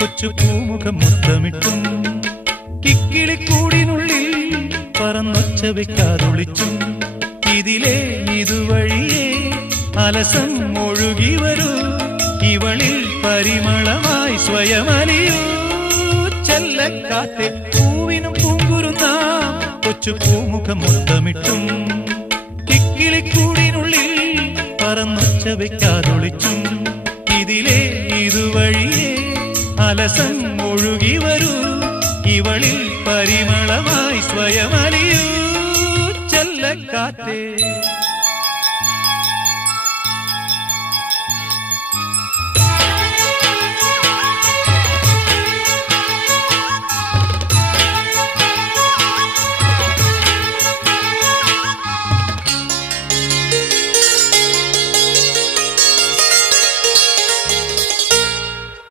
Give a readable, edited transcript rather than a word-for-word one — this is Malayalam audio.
കൊച്ചു പൂമുഖം മുത്തമിട്ടും കിക്കിളിക്കൂടിനുള്ളിൽ പറന്നൊച്ച വെക്കാതൊളിച്ചും ഇതിലേ ഇതുവഴിയേ അലസം ഒഴുകി വരൂ ഇവളിൽ പരിമളമായി സ്വയമലിയൂ ചെല്ലക്കാറ്റെ പൂവിനും പൂങ്കുരുന്ന കൊച്ചു പൂമുഖം മുത്തമിട്ടും കിക്കിളിക്കൂടിനുള്ളിൽ പറന്നൊച്ച വെക്കാതൊളിച്ചും ഇതിലേ ഇതുവഴിയേ അലസം ഒഴുകി വരൂ ഇവളിൽ പരിമളമായി സ്വയമലിയൂ ചെല്ലക്കാറ്റേ